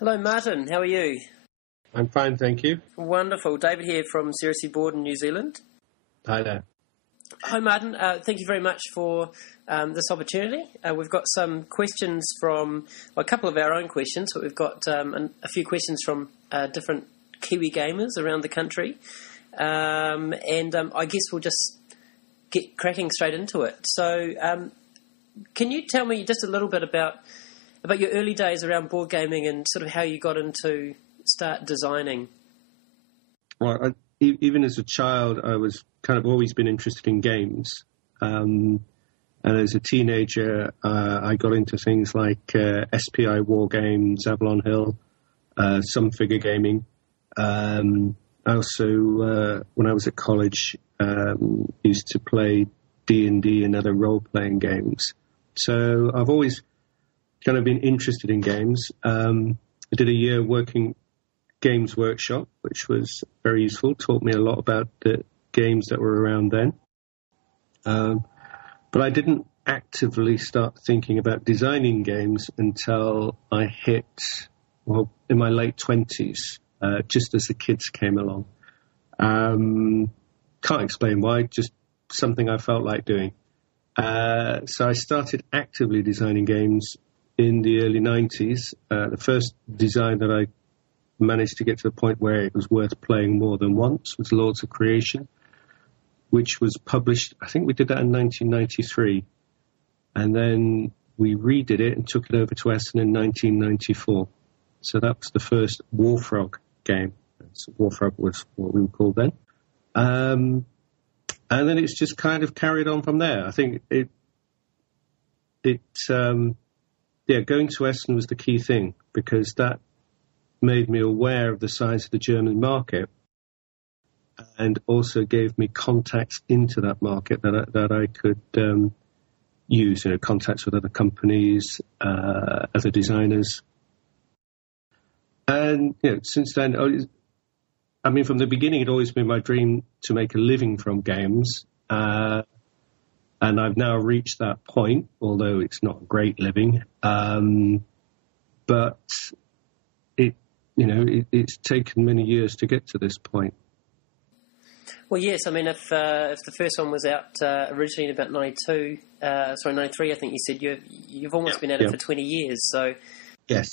Hello, Martin. How are you? I'm fine, thank you. Wonderful. David here from SeriouslyBoard in New Zealand. Hi there. Hi, Martin. Thank you very much for this opportunity. We've got some questions from, well, a couple of our own questions, but we've got a few questions from different Kiwi gamers around the country. I guess we'll just get cracking straight into it. So can you tell me just a little bit about your early days around board gaming and sort of how you got into start designing? Well, even as a child, I was kind of always been interested in games. And as a teenager, I got into things like SPI War Games, Avalon Hill, some figure gaming. I also, when I was at college, used to play D&D and other role-playing games. So I've always kind of been interested in games. I did a year working Games Workshop, which was very useful, taught me a lot about the games that were around then. But I didn't actively start thinking about designing games until I hit, well, in my late 20s, just as the kids came along. Can't explain why, just something I felt like doing. So I started actively designing games in the early 90s. The first design that I managed to get to the point where it was worth playing more than once was Lords of Creation, which was published, I think we did that in 1993. And then we redid it and took it over to Essen in 1994. So that was the first Warfrog game. So Warfrog was what we were called then. And then it's just kind of carried on from there. I think going to Essen was the key thing, because that made me aware of the size of the German market and also gave me contacts into that market that I could use, contacts with other companies, other designers. And since then, from the beginning, it'd always been my dream to make a living from games. And I've now reached that point, although it's not a great living. But it's taken many years to get to this point. Well, yes. I mean, if the first one was out originally in about 92, 93, I think you said you've almost been at it for 20 years. So yes,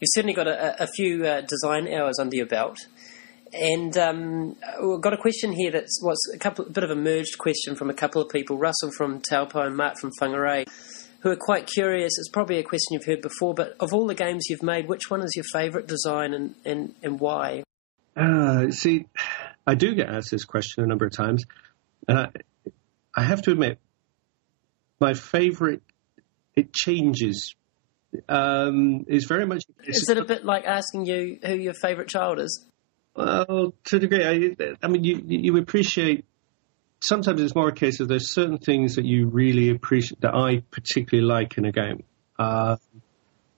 you've certainly got a few design hours under your belt. And we've got a question here that was a bit of a merged question from a couple of people, Russell from Taupo and Mark from Whangarei, who are quite curious. It's probably a question you've heard before, but of all the games you've made, which one is your favourite design and why? See, I do get asked this question a number of times, and I have to admit, my favourite, it changes. Is very much... Is it a bit like asking you who your favourite child is? Well, to a degree. I mean, you appreciate... Sometimes it's more a case of there's certain things that you really appreciate, that I particularly like in a game,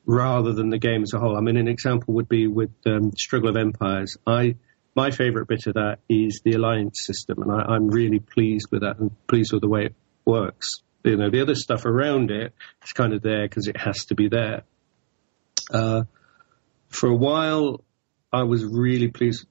rather than the game as a whole. I mean, an example would be with Struggle of Empires. My favourite bit of that is the alliance system, and I'm really pleased with that and pleased with the way it works. The other stuff around it is kind of there because it has to be there. For a while, I was really pleased.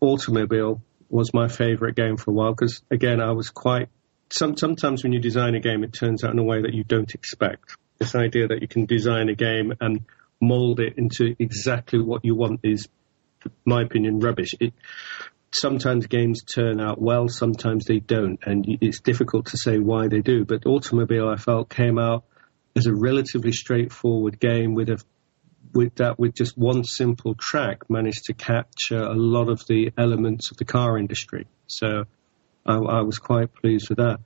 Automobile was my favourite game for a while because, again, I was quite... Sometimes when you design a game, it turns out in a way that you don't expect. This idea that you can design a game and mould it into exactly what you want is, in my opinion, rubbish. Sometimes games turn out well, sometimes they don't, and it's difficult to say why they do. But Automobile, I felt, came out as a relatively straightforward game with just one simple track, managed to capture a lot of the elements of the car industry. So I was quite pleased with that.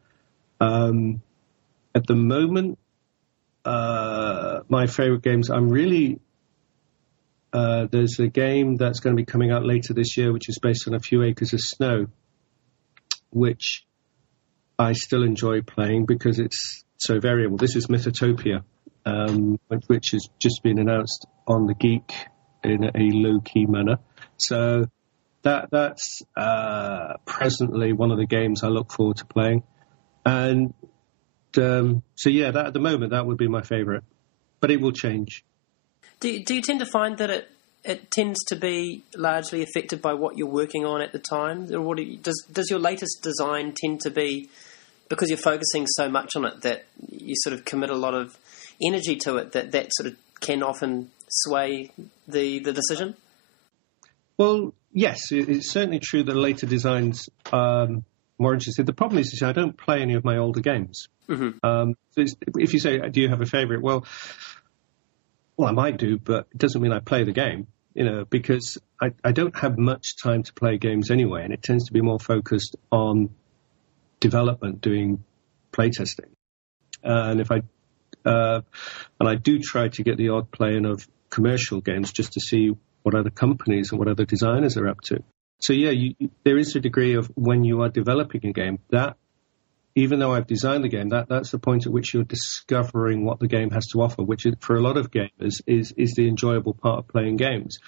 At the moment, my favourite games, there's a game that's going to be coming out later this year, which is based on A Few Acres of Snow, which I still enjoy playing because it's so variable. This is Mythotopia, which has just been announced on the Geek in a low-key manner. So that's presently one of the games I look forward to playing. And that at the moment, that would be my favourite. But it will change. Do you tend to find that it tends to be largely affected by what you're working on at the time? Or does your latest design tend to be, because you're focusing so much on it, that you sort of commit a lot of energy to it, that sort of can often sway the decision? Well, yes, it's certainly true that later designs more interested. The problem is I don't play any of my older games. Mm-hmm. If you say, do you have a favourite? Well, I might do, but it doesn't mean I play the game, because I don't have much time to play games anyway, and it tends to be more focused on development, doing playtesting. And I do try to get the odd play in of commercial games just to see what other companies and what other designers are up to. So yeah, there is a degree of when you are developing a game that, even though I've designed the game, that's the point at which you're discovering what the game has to offer, which is, for a lot of gamers is the enjoyable part of playing games.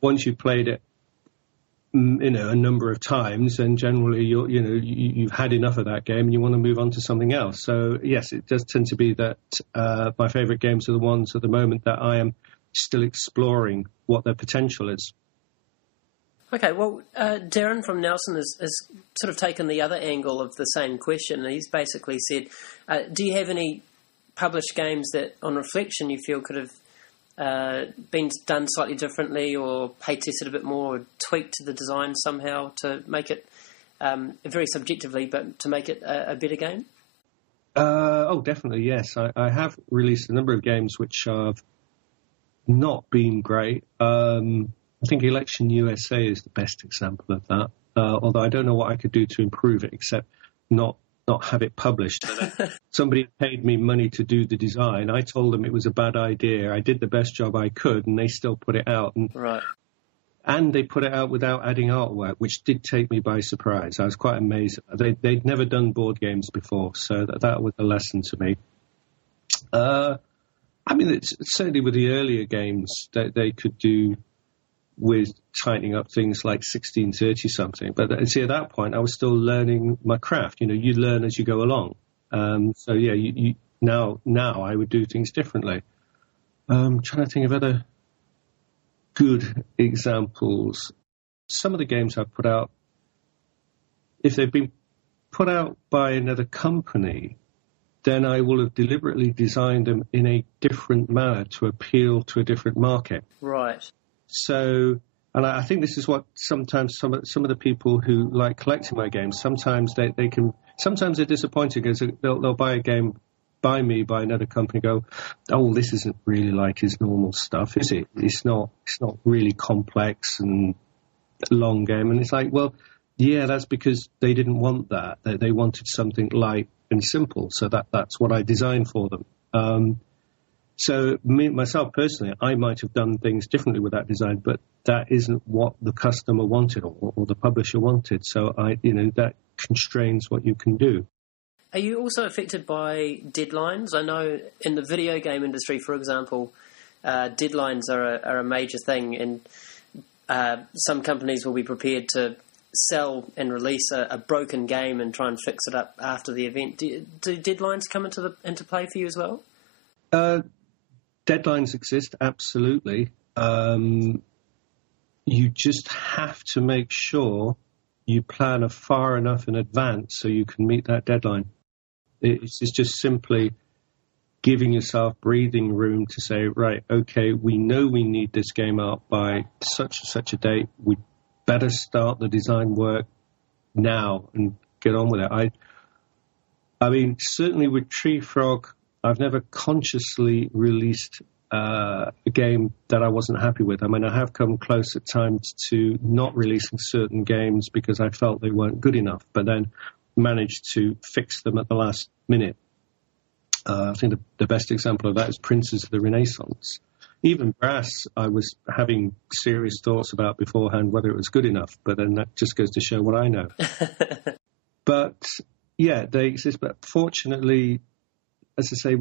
Once you've played it, a number of times, and generally you've had enough of that game and you want to move on to something else. So yes, it does tend to be that my favourite games are the ones at the moment that I am still exploring what their potential is. Okay, well, Darren from Nelson has sort of taken the other angle of the same question, and he's basically said, do you have any published games that, on reflection, you feel could have been done slightly differently, or play tested a bit more, or tweaked the design somehow to make it, very subjectively, but to make it a better game? Oh, definitely, yes. I have released a number of games which have not been great. I think Election USA is the best example of that, although I don't know what I could do to improve it except not have it published. Somebody paid me money to do the design. I told them it was a bad idea. I did the best job I could, and they still put it out. Right. And they put it out without adding artwork, which did take me by surprise. I was quite amazed. They'd never done board games before, so that was a lesson to me. I mean, it's certainly with the earlier games that they could do with tightening up things like 1630 something. But see, at that point, I was still learning my craft. You learn as you go along. So yeah, you now I would do things differently. I'm trying to think of other good examples. Some of the games I've put out, if they've been put out by another company, then I will have deliberately designed them in a different manner to appeal to a different market. Right. So, and I think this is what sometimes some of the people who like collecting my games, sometimes sometimes they're disappointed because they'll buy a game by another company, go, oh, this isn't really like his normal stuff, is it? It's not really complex and long game. And it's like, well, yeah, that's because they didn't want that. They wanted something light and simple. So that's what I designed for them. So myself personally, I might have done things differently with that design, but that isn't what the customer wanted or the publisher wanted. So that constrains what you can do. Are you also affected by deadlines? I know in the video game industry, for example, deadlines are a major thing, and some companies will be prepared to sell and release a broken game and try and fix it up after the event. Do deadlines come into play for you as well? Deadlines exist, absolutely. You just have to make sure you plan far enough in advance so you can meet that deadline. It's just simply giving yourself breathing room to say, right, okay, we know we need this game out by such and such a date. We better start the design work now and get on with it. I mean, certainly with Tree Frog, I've never consciously released a game that I wasn't happy with. I mean, I have come close at times to not releasing certain games because I felt they weren't good enough, but then managed to fix them at the last minute. I think the best example of that is Princes of the Renaissance. Even Brass, I was having serious thoughts about beforehand whether it was good enough, but then that just goes to show what I know. But yeah, they exist. But fortunately, as I say,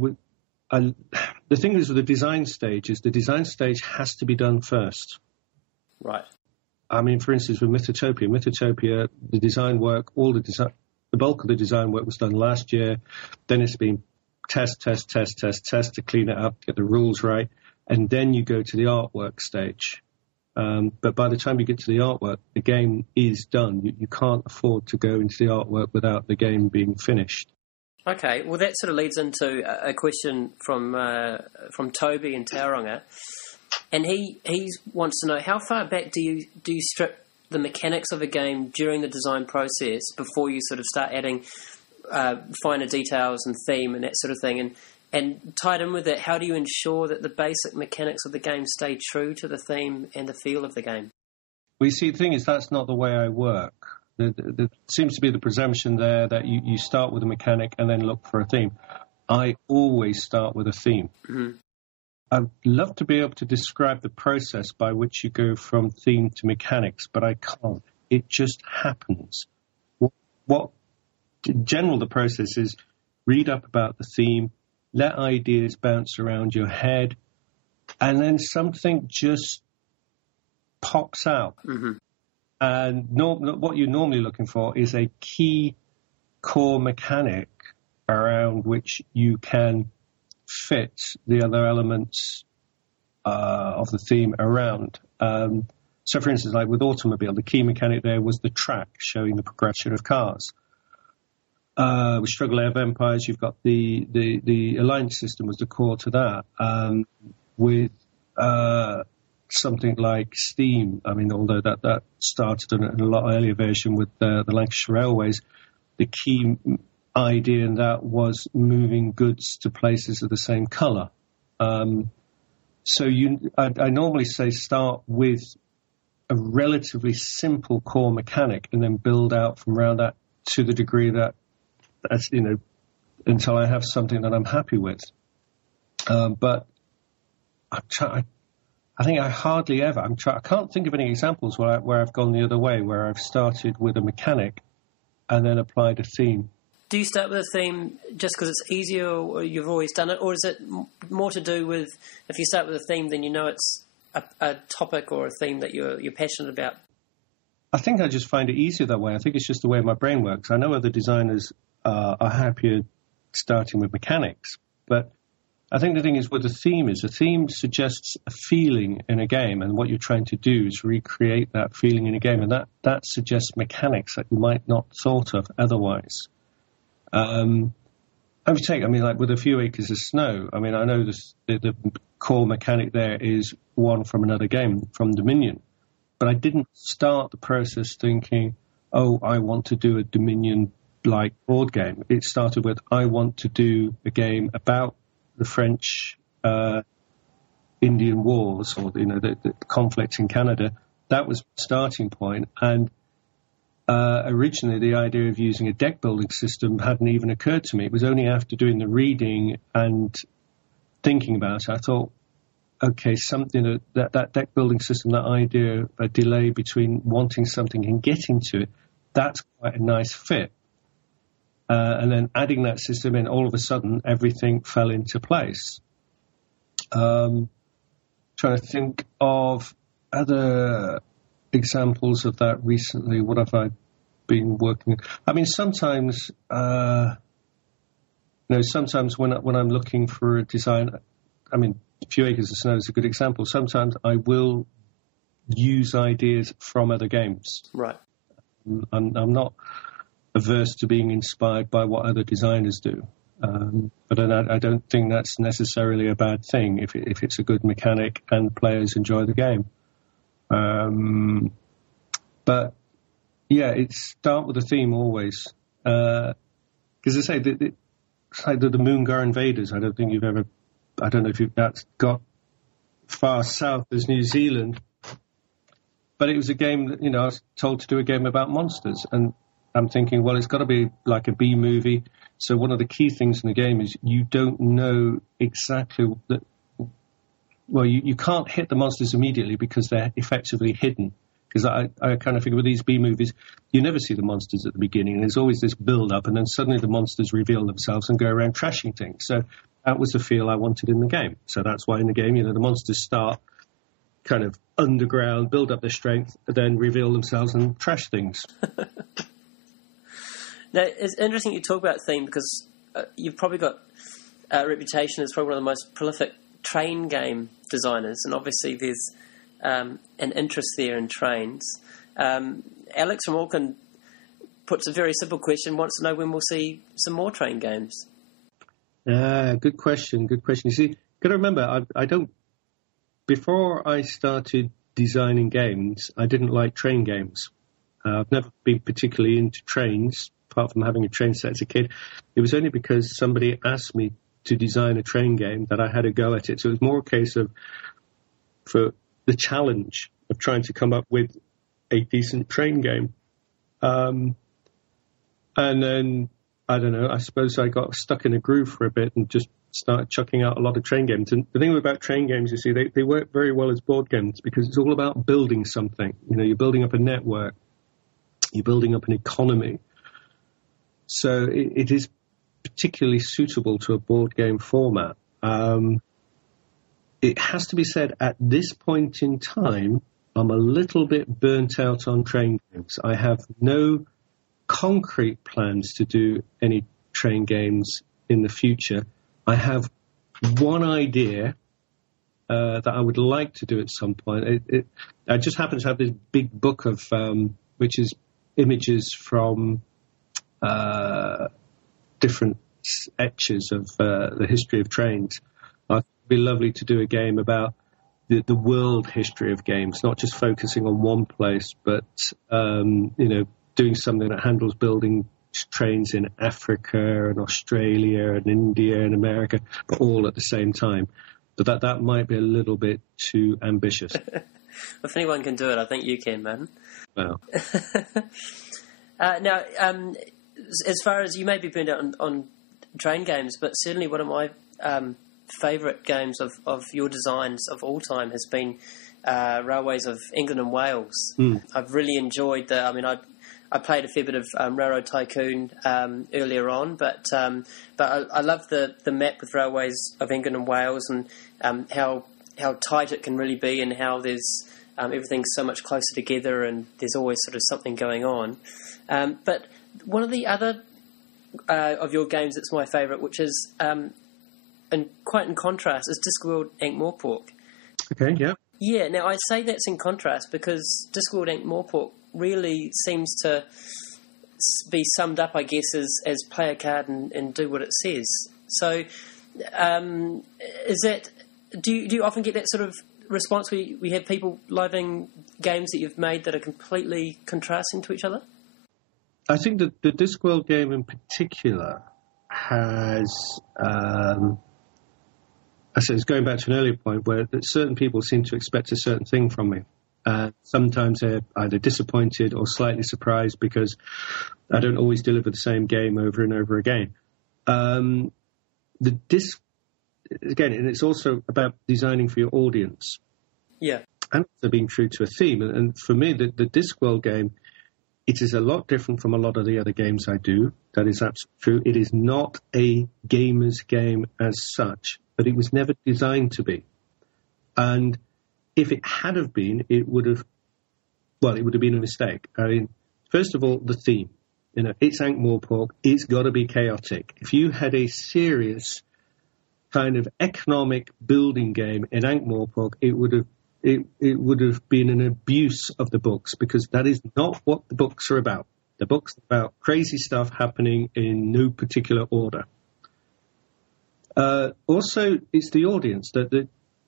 the thing is with the design stage has to be done first. Right. I mean, for instance, with Mythotopia, the design work, the bulk of the design work was done last year. Then it's been test to clean it up, get the rules right. and then you go to the artwork stage. But by the time you get to the artwork, the game is done. You can't afford to go into the artwork without the game being finished. Okay, well that sort of leads into a question from Toby in Tauranga, and he wants to know, how far back do you strip the mechanics of a game during the design process before you sort of start adding finer details and theme and that sort of thing, and tied in with that, how do you ensure that the basic mechanics of the game stay true to the theme and the feel of the game? Well, you see, the thing is, that's not the way I work. There seems to be the presumption there that you start with a mechanic and then look for a theme. I always start with a theme. Mm-hmm. I'd love to be able to describe the process by which you go from theme to mechanics, but I can't. It just happens. What in general, the process is read up about the theme, let ideas bounce around your head, and then something just pops out. Mm-hmm. And what you're normally looking for is a key core mechanic around which you can fit the other elements of the theme around. So, for instance, like with Automobile, the key mechanic there was the track showing the progression of cars. With Struggle Air Vampires, you've got the alliance system was the core to that. With something like Steam, I mean, although that started in a lot earlier version with the Lancashire Railways, the key idea in that was moving goods to places of the same colour. So I normally say start with a relatively simple core mechanic and then build out from around that to the degree that's, until I have something that I'm happy with. But I think I hardly ever. I can't think of any examples where I've gone the other way, where I've started with a mechanic and then applied a theme. Do you start with a theme just because it's easier, or you've always done it, or is it more to do with if you start with a theme, then you know it's a topic or a theme that you're passionate about? I think I just find it easier that way. I think it's just the way my brain works. I know other designers are happier starting with mechanics, but I think the thing is with a theme suggests a feeling in a game, and what you're trying to do is recreate that feeling in a game, and that suggests mechanics that you might not thought of otherwise. Like with A Few Acres of Snow, I mean, I know the core mechanic there is one from another game, from Dominion, but I didn't start the process thinking, oh, I want to do a Dominion-like board game. It started with, I want to do a game about the French Indian Wars, or the conflict in Canada. That was the starting point, and originally the idea of using a deck building system hadn't even occurred to me. It was only after doing the reading and thinking about it, I thought, okay, something that deck building system, that idea, a delay between wanting something and getting to it, that's quite a nice fit. And then adding that system in, all of a sudden, everything fell into place. Trying to think of other examples of that recently. What have I been working? I mean, sometimes, sometimes when I'm looking for a design, I mean, A Few Acres of Snow is a good example. Sometimes I will use ideas from other games. Right. I'm not averse to being inspired by what other designers do. But I don't think that's necessarily a bad thing if it's a good mechanic and players enjoy the game. But yeah, start with a theme always. Because I say, the Moongar Invaders, I don't know if that's got far south as New Zealand, but it was a game that, I was told to do a game about monsters, and I'm thinking, well, it's got to be like a B movie. So one of the key things in the game is you don't know exactly that. Well, you can't hit the monsters immediately because they're effectively hidden. Because I kind of figure with these B movies, you never see the monsters at the beginning. And there's always this build-up, and then suddenly the monsters reveal themselves and go around trashing things. So that was the feel I wanted in the game. So that's why in the game, the monsters start kind of underground, build up their strength, then reveal themselves and trash things. Now, it's interesting you talk about theme because you've probably got a reputation as probably one of the most prolific train game designers, and obviously there's an interest there in trains. Alex from Auckland puts a very simple question, wants to know when we'll see some more train games. Good question. You see, got to remember, I don't. Before I started designing games, I didn't like train games. I've never been particularly into trains, apart from having a train set as a kid. It was only because somebody asked me to design a train game that I had a go at it. So it was more a case of, for the challenge of trying to come up with a decent train game. And then, I don't know, I suppose I got stuck in a groove for a bit and just started chucking out a lot of train games. And the thing about train games, you see, they work very well as board games because it's all about building something. You know, you're building up a network. You're building up an economy. So it is particularly suitable to a board game format. It has to be said, at this point in time, I'm a little bit burnt out on train games. I have no concrete plans to do any train games in the future. I have one idea that I would like to do at some point. I just happen to have this big book of, which is images from different etches of the history of trains. It'd be lovely to do a game about the world history of games, not just focusing on one place, but doing something that handles building trains in Africa and Australia and India and America, but all at the same time. But that might be a little bit too ambitious. If anyone can do it, I think you can, man. Well. Now, as far as you may be burned out on train games, but certainly one of my favourite games of your designs of all time has been Railways of England and Wales. I've really enjoyed I played a fair bit of Railroad Tycoon earlier on, but I love the map with Railways of England and Wales and how tight it can really be, and how there's everything's so much closer together and there's always sort of something going on. But one of the other of your games that's my favourite, which is quite in contrast, is Discworld Ankh-Morpork. Okay, yeah. Yeah, now I say that's in contrast because Discworld Ankh-Morpork really seems to be summed up, I guess, as play a card and do what it says. So, is that? Do you often get that sort of response where we have people loving games that you've made that are completely contrasting to each other? I think that the Discworld game in particular has. I said it's going back to an earlier point where certain people seem to expect a certain thing from me. Sometimes they're either disappointed or slightly surprised because I don't always deliver the same game over and over again. Again, and it's also about designing for your audience. Yeah. And also being true to a theme. And for me, the Discworld game, it is a lot different from a lot of the other games I do. That is absolutely true. It is not a gamer's game as such, but it was never designed to be. And if it had have been, it would have been a mistake. I mean, first of all, the theme. You know, it's Ankh-Morpork. It's got to be chaotic. If you had a serious kind of economic building game in Ankh-Morpork, it would have been an abuse of the books, because that is not what the books are about. The books are about crazy stuff happening in no particular order. Also, it's the audience.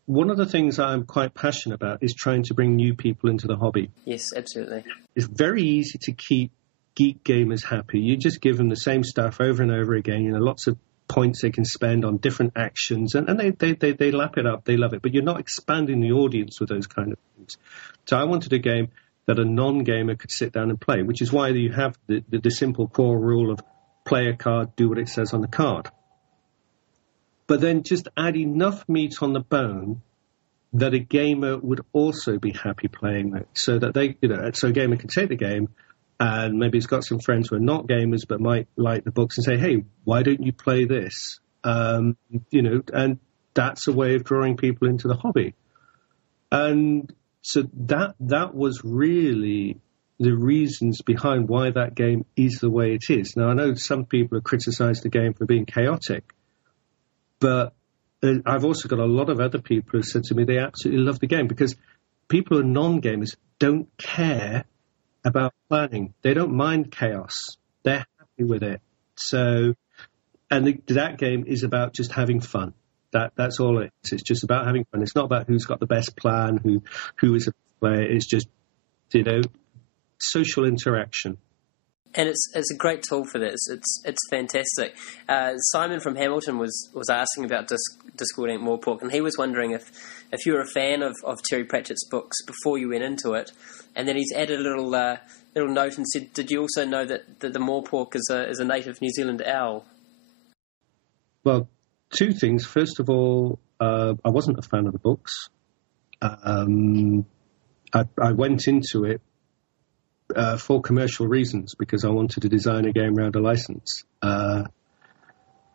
One of the things I'm quite passionate about is trying to bring new people into the hobby. Yes, absolutely. It's very easy to keep geek gamers happy. You just give them the same stuff over and over again. You know, lots of points they can spend on different actions, and they lap it up. They love it. But you're not expanding the audience with those kind of things. So I wanted a game that a non-gamer could sit down and play, which is why you have the simple core rule of play a card, do what it says on the card. But then just add enough meat on the bone that a gamer would also be happy playing it, so that so a gamer can take the game and maybe it's got some friends who are not gamers but might like the books and say, hey, why don't you play this? And that's a way of drawing people into the hobby. And so that was really the reasons behind why that game is the way it is. Now, I know some people have criticized the game for being chaotic, but I've also got a lot of other people who said to me they absolutely love the game, because people who are non-gamers don't care about planning. They don't mind chaos. They're happy with it. So, and that game is about just having fun. That's all it is. It's just about having fun. It's not about who's got the best plan, who is a player. It's just, social interaction. And it's a great tool for this. It's fantastic. Simon from Hamilton was asking about Discord Ink Morepork, and he was wondering if you were a fan of Terry Pratchett's books before you went into it. And then he's added a little note and said, "Did you also know that the Morepork is a native New Zealand owl?" Well, two things. First of all, I wasn't a fan of the books. I went into it for commercial reasons, because I wanted to design a game around a license. And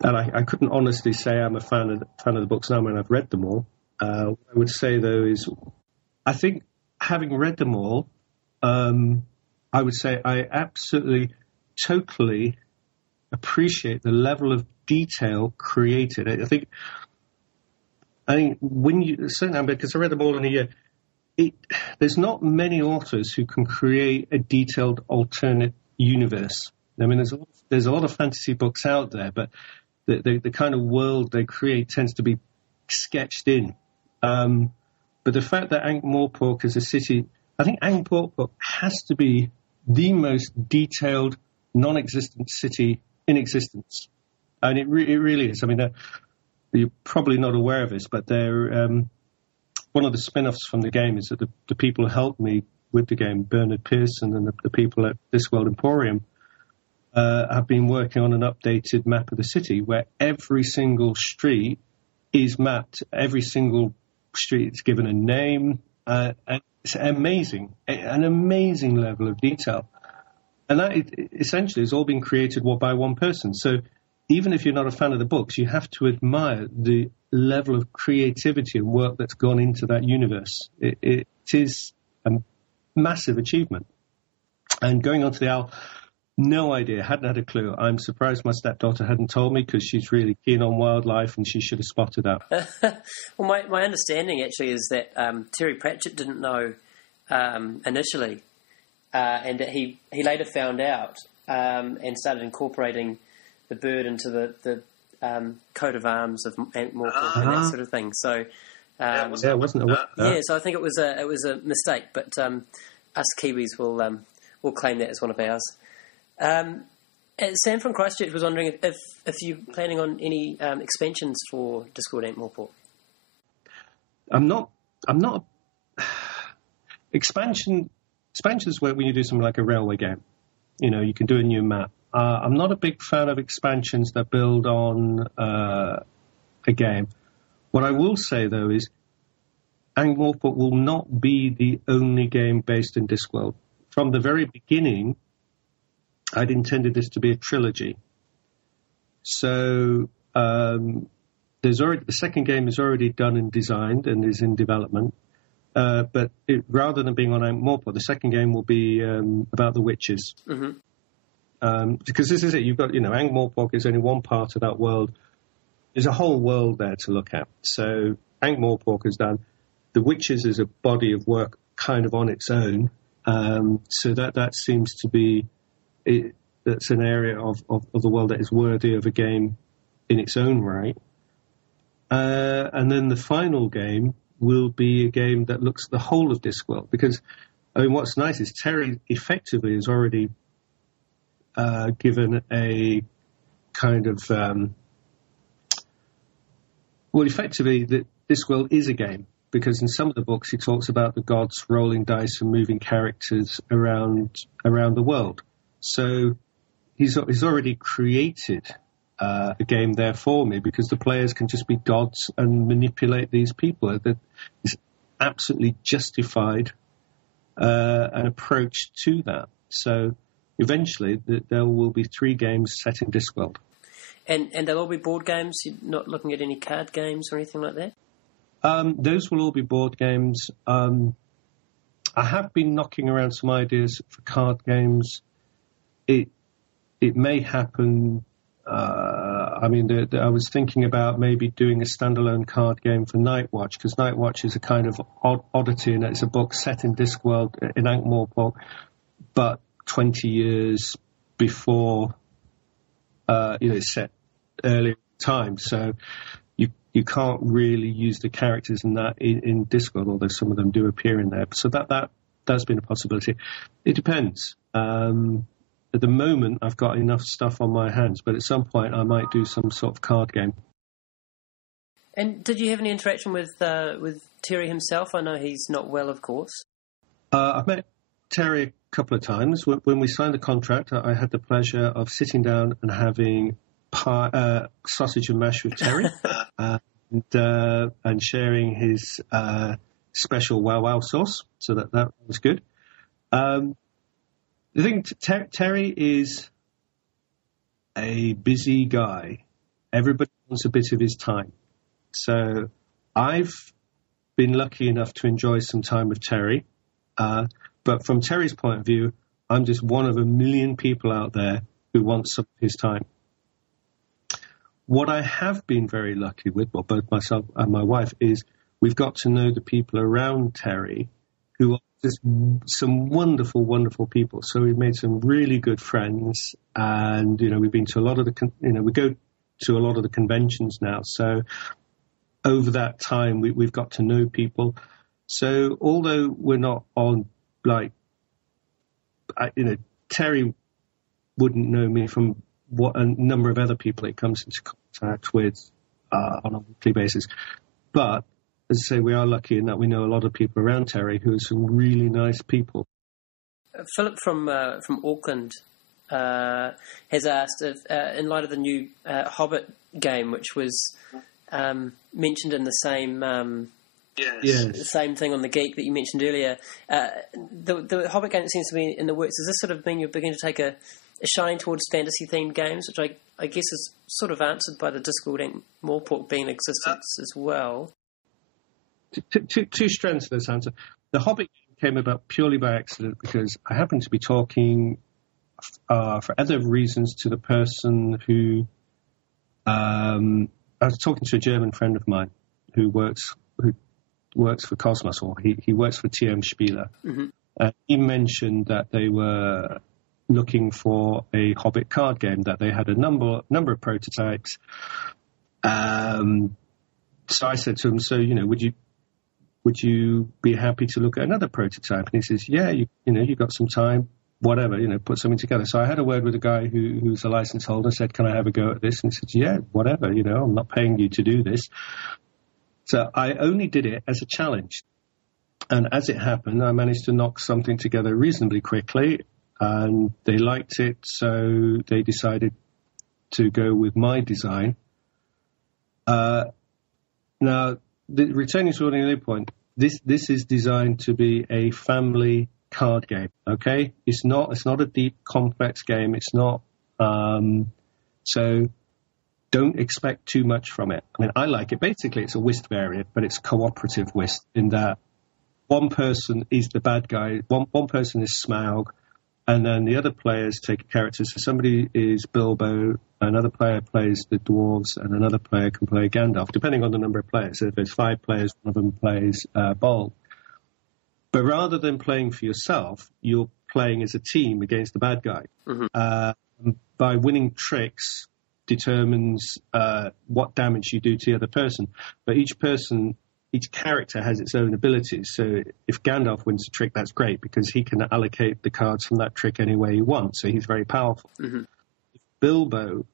I couldn't honestly say I'm a fan of the books now when I've read them all. What I would say, though, is I think having read them all, I would say I absolutely, totally appreciate the level of detail created. I think when you, certainly because I read them all in a year, there's not many authors who can create a detailed alternate universe. I mean, there's a lot of fantasy books out there, but the kind of world they create tends to be sketched in. But the fact that Ankh-Morpork is a city, I think Ankh-Morpork has to be the most detailed, non-existent city in existence. And it really is. I mean, you're probably not aware of this, but they're... one of the spin-offs from the game is that the people who helped me with the game, Bernard Pearson and the people at Discworld Emporium, have been working on an updated map of the city where every single street is mapped. Every single street is given a name. And it's amazing, an amazing level of detail. And that essentially has all been created by one person. So even if you're not a fan of the books, you have to admire the level of creativity and work that's gone into that universe. It is a massive achievement. And going on to the owl, no idea, hadn't had a clue. I'm surprised my stepdaughter hadn't told me, because she's really keen on wildlife and she should have spotted that. Well, my understanding actually is that Terry Pratchett didn't know initially, and that he later found out and started incorporating the bird into the coat of arms of Ankh-Morpork and that sort of thing. So, I wasn't aware of that. Yeah, so I think it was a mistake, but us Kiwis will claim that as one of ours. Sam from Christchurch was wondering if you're planning on any expansions for Discord Ankh-Morpork. I'm not. Expansions where when you do something like a railway game, you can do a new map. I'm not a big fan of expansions that build on a game. What I will say, though, is Ankh-Morpork will not be the only game based in Discworld. From the very beginning, I'd intended this to be a trilogy. So the second game is already done and designed and is in development. But rather than being on Ankh-Morpork, the second game will be about the witches. Mm-hmm. Because this is it. You've got, Ankh-Morpork is only one part of that world. There's a whole world there to look at. So Ankh-Morpork is done. The Witches is a body of work kind of on its own. So that seems to be, that's an area of the world that is worthy of a game in its own right. And then the final game will be a game that looks at the whole of Discworld. Because, what's nice is Terry effectively has already given a kind of... effectively, Discworld is a game. Because in some of the books he talks about the gods rolling dice and moving characters around the world. So he's already created a game there for me, because the players can just be gods and manipulate these people. That is absolutely justified an approach to that. So eventually there will be 3 games set in Discworld. And they'll all be board games? You're not looking at any card games or anything like that? Those will all be board games. I have been knocking around some ideas for card games. It may happen. I mean, was thinking about maybe doing a standalone card game for Night Watch, because Night Watch is a kind of oddity, and it's a book set in Discworld in Ankh-Morpork, but 20 years before, it's set earlier time. So you can't really use the characters in that in Discworld, although some of them do appear in there. So that's been a possibility. It depends. At the moment, I've got enough stuff on my hands, but at some point I might do some sort of card game. And did you have any interaction with Terry himself? I know he's not well, of course. I've met Terry a couple of times. When we signed the contract, I had the pleasure of sitting down and having sausage and mash with Terry and sharing his special wow sauce, so that was good. The thing, Terry is a busy guy. Everybody wants a bit of his time. So I've been lucky enough to enjoy some time with Terry. But from Terry's point of view, I'm just one of a million people out there who want some of his time. What I have been very lucky with, well, both myself and my wife, is we've got to know the people around Terry who are just some wonderful, wonderful people. So we've made some really good friends, and we've been to a lot of we go to a lot of the conventions now. So over that time, we've got to know people. So although we're not on Terry wouldn't know me from what a number of other people it comes into contact with on a weekly basis, but as I say, we are lucky in that we know a lot of people around Terry who are some really nice people. Philip from Auckland has asked if, in light of the new Hobbit game, which was mentioned in the same same thing on the Geek that you mentioned earlier, the Hobbit game that seems to be in the works, does this sort of mean you're beginning to take a shine towards fantasy-themed games, which I guess is sort of answered by the Discworld and Morpork being in existence as well? Two strands to this answer. The Hobbit came about purely by accident because I happened to be talking for other reasons to the person who I was talking to a German friend of mine who works for Cosmos, or he works for TM Spieler. Mm-hmm. He mentioned that they were looking for a Hobbit card game, that they had a number of prototypes. So I said to him, so would you be happy to look at another prototype? And he says, yeah, you got some time, whatever, put something together. So I had a word with a guy who's a license holder, said, can I have a go at this? And he said, yeah, whatever, I'm not paying you to do this. So I only did it as a challenge. And as it happened, I managed to knock something together reasonably quickly, and they liked it, so they decided to go with my design. Now, returning to an earlier point, this is designed to be a family card game. Okay, it's not a deep, complex game. It's not. So don't expect too much from it. I mean, I like it. Basically, it's a whist variant, but it's cooperative whist in that one person is the bad guy, one person is Smaug, and then the other players take a character. So somebody is Bilbo, another player plays the dwarves, and another player can play Gandalf, depending on the number of players. So if there's 5 players, one of them plays Bolg. But rather than playing for yourself, you're playing as a team against the bad guy. Mm-hmm. By winning tricks determines what damage you do to the other person. But each character has its own abilities. So if Gandalf wins a trick, that's great because he can allocate the cards from that trick any way he wants. So he's very powerful. Mm-hmm. If Bilbo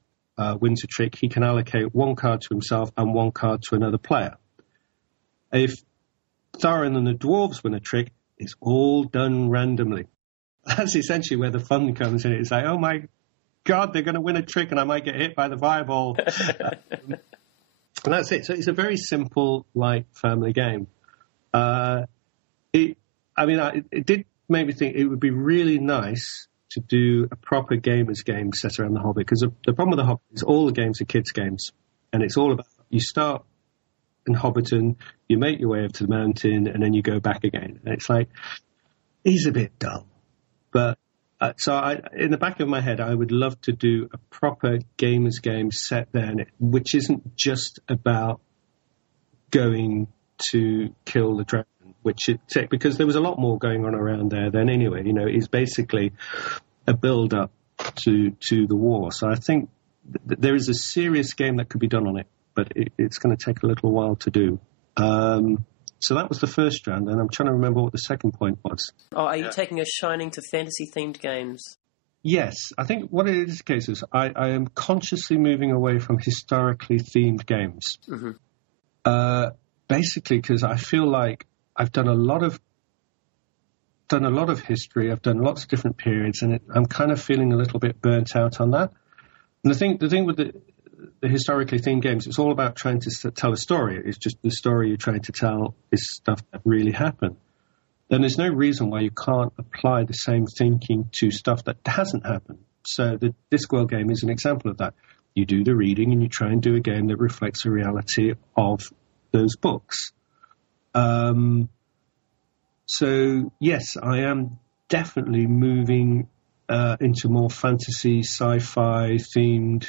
wins a trick, he can allocate one card to himself and one card to another player. If Thorin and the dwarves win a trick, it's all done randomly. That's essentially where the fun comes in. It's like, oh my God, they're going to win a trick and I might get hit by the fireball. And that's it. So it's a very simple, light family game. It did make me think it would be really nice to do a proper gamers game set around the Hobbit, because the problem with the Hobbit is all the games are kids' games, and it's all about you start in Hobbiton, you make your way up to the mountain, and then you go back again. And it's like, he's a bit dull. But in the back of my head, I would love to do a proper gamers game set there, which isn't just about going to kill the dragon, because there was a lot more going on around there then anyway. It's basically a build-up to the war. So I think there is a serious game that could be done on it, but it's going to take a little while to do. So that was the first strand, and I'm trying to remember what the second point was. Oh, are you taking a shining to fantasy-themed games? Yes, I think what it is the case is I am consciously moving away from historically themed games. Mm-hmm. Basically because I feel like I've done a lot of history, I've done lots of different periods, and I'm kind of feeling a little bit burnt out on that. And the thing with the historically themed games, it's all about trying to tell a story. It's just the story you're trying to tell is stuff that really happened. Then there's no reason why you can't apply the same thinking to stuff that hasn't happened. So the Discworld game is an example of that. You do the reading and you try and do a game that reflects the reality of those books. So yes, I am definitely moving into more fantasy, sci-fi themed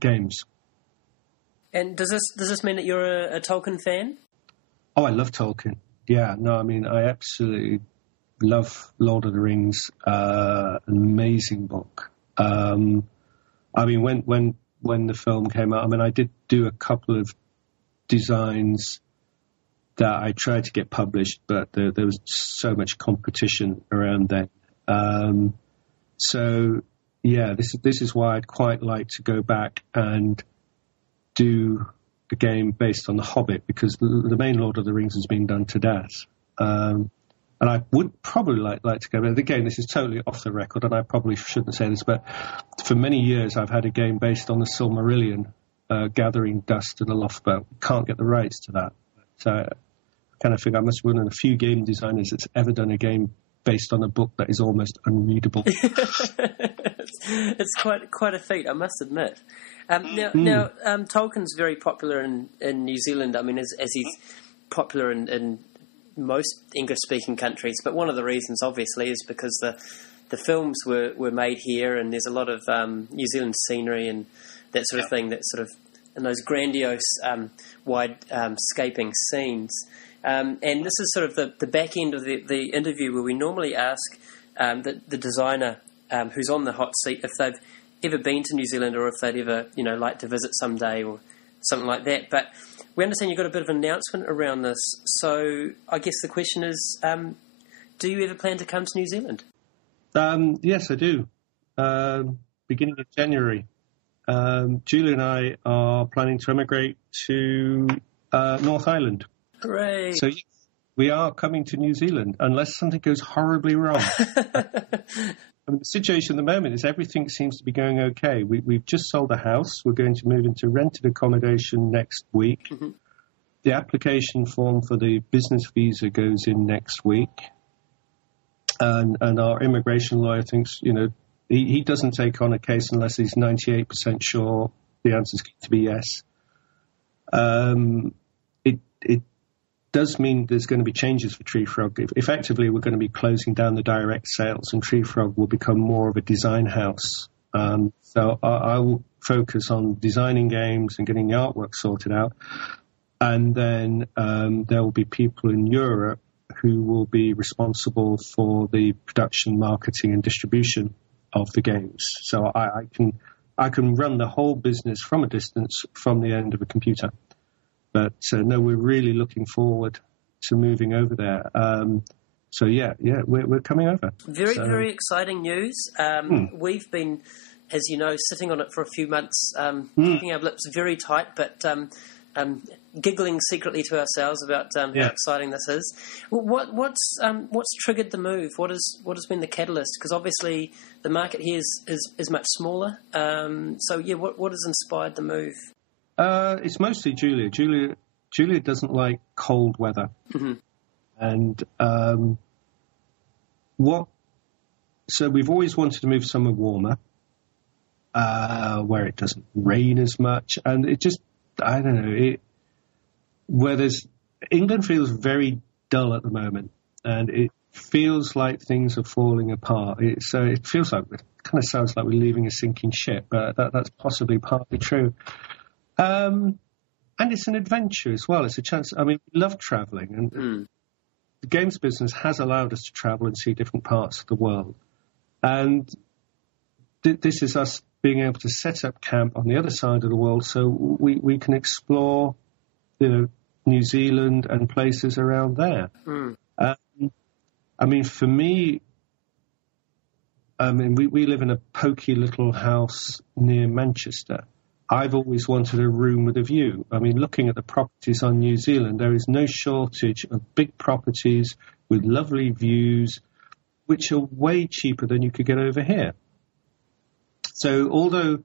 games. And does this mean that you're a Tolkien fan? Oh, I love Tolkien. Yeah, no, I mean, I absolutely love Lord of the Rings. An amazing book. I mean, when the film came out, I mean, I did do a couple of designs that I tried to get published, but there was so much competition around then. So yeah, this is why I'd quite like to go back and do the game based on The Hobbit, because the main Lord of the Rings has been done to death. And I would probably like to go, but again, this is totally off the record, and I probably shouldn't say this, but for many years I've had a game based on the Silmarillion, gathering dust in a loft, but can't get the rights to that. So I kind of think I must be one of the few game designers that's ever done a game based on a book that is almost unreadable. It's quite a feat, I must admit. Now, Tolkien's very popular in New Zealand. I mean, as he's popular in most English-speaking countries. But one of the reasons, obviously, is because the films were made here, and there's a lot of New Zealand scenery and that sort of thing. That sort of in those grandiose, wide-scaping scenes. And this is sort of the back end of the interview where we normally ask the designer who's on the hot seat if they've ever been to New Zealand or if they'd ever, like to visit someday or something like that. But we understand you've got a bit of an announcement around this. So I guess the question is, do you ever plan to come to New Zealand? Yes, I do. Beginning of January. Julie and I are planning to emigrate to North Island. Hooray! So yes, we are coming to New Zealand, unless something goes horribly wrong. I mean, the situation at the moment is everything seems to be going okay. We've just sold a house. We're going to move into rented accommodation next week. Mm-hmm. The application form for the business visa goes in next week. And our immigration lawyer thinks, he doesn't take on a case unless he's 98% sure the answer's going to be yes. It does mean there's going to be changes for Tree Frog. Effectively, we're going to be closing down the direct sales, and Tree Frog will become more of a design house. So I will focus on designing games and getting the artwork sorted out. And then there will be people in Europe who will be responsible for the production, marketing, and distribution of the games. So I can run the whole business from a distance from the end of a computer. But no, we're really looking forward to moving over there. So yeah, we're coming over. Very exciting news. We've been, as you know, sitting on it for a few months, keeping our lips very tight, but giggling secretly to ourselves about how exciting this is. What's triggered the move? What has been the catalyst? Because obviously the market here is much smaller. What has inspired the move? It's mostly Julia. Julia doesn't like cold weather. Mm-hmm. And so we've always wanted to move somewhere warmer, where it doesn't rain as much. And it just, I don't know, England feels very dull at the moment. And feels like things are falling apart. It feels like, it kind of sounds like we're leaving a sinking ship, but that's possibly partly true. And it's an adventure as well. It's a chance. I mean, we love traveling, and the games business has allowed us to travel and see different parts of the world. And this is us being able to set up camp on the other side of the world, so we can explore, New Zealand and places around there. I mean, for me, we live in a pokey little house near Manchester. I've always wanted a room with a view. I mean, looking at the properties on New Zealand, there is no shortage of big properties with lovely views, which are way cheaper than you could get over here. So although,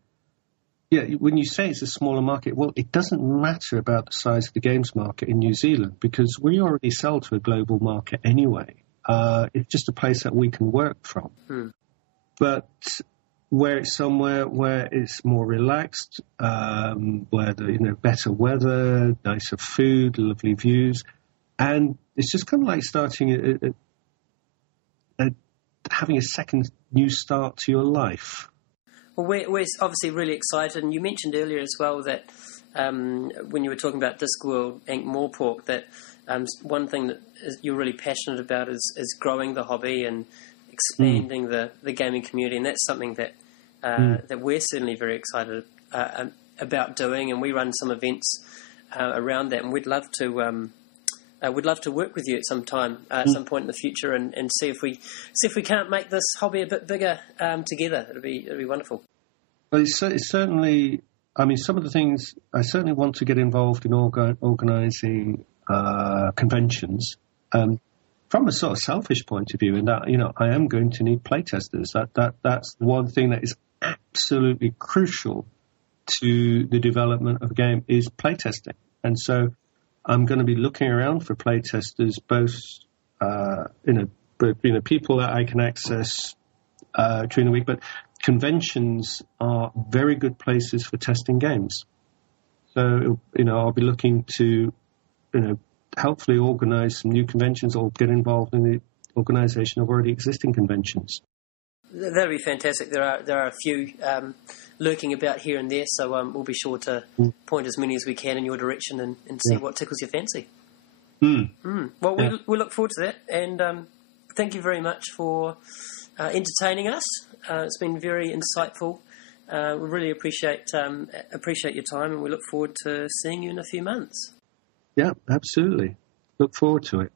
when you say it's a smaller market, well, it doesn't matter about the size of the games market in New Zealand, because we already sell to a global market anyway. It's just a place that we can work from. But where it's somewhere where it's more relaxed, where the better weather, nicer food, lovely views, and it's just kind of like starting having a second new start to your life. Well, we're obviously really excited, and you mentioned earlier as well that when you were talking about Discworld Ankh-Morpork, that one thing that you're really passionate about is growing the hobby and expanding the gaming community, and that's something that that we're certainly very excited about doing, and we run some events around that, and we'd love to work with you at some time, at some point in the future, and see if we can't make this hobby a bit bigger together. It'd be wonderful. Well, it's certainly. I mean, some of the things I certainly want to get involved in organising conventions. From a sort of selfish point of view, in that I am going to need playtesters. That's one thing that is absolutely crucial to the development of a game is playtesting, and so I'm going to be looking around for playtesters, both people that I can access during the week, but conventions are very good places for testing games. So I'll be looking to hopefully organise some new conventions or get involved in the organisation of already existing conventions. That'd be fantastic. There are a few lurking about here and there, so we'll be sure to point as many as we can in your direction and see what tickles your fancy. Well, we look forward to that, and thank you very much for entertaining us. It's been very insightful. We really appreciate your time, and we look forward to seeing you in a few months. Yeah, absolutely. Look forward to it.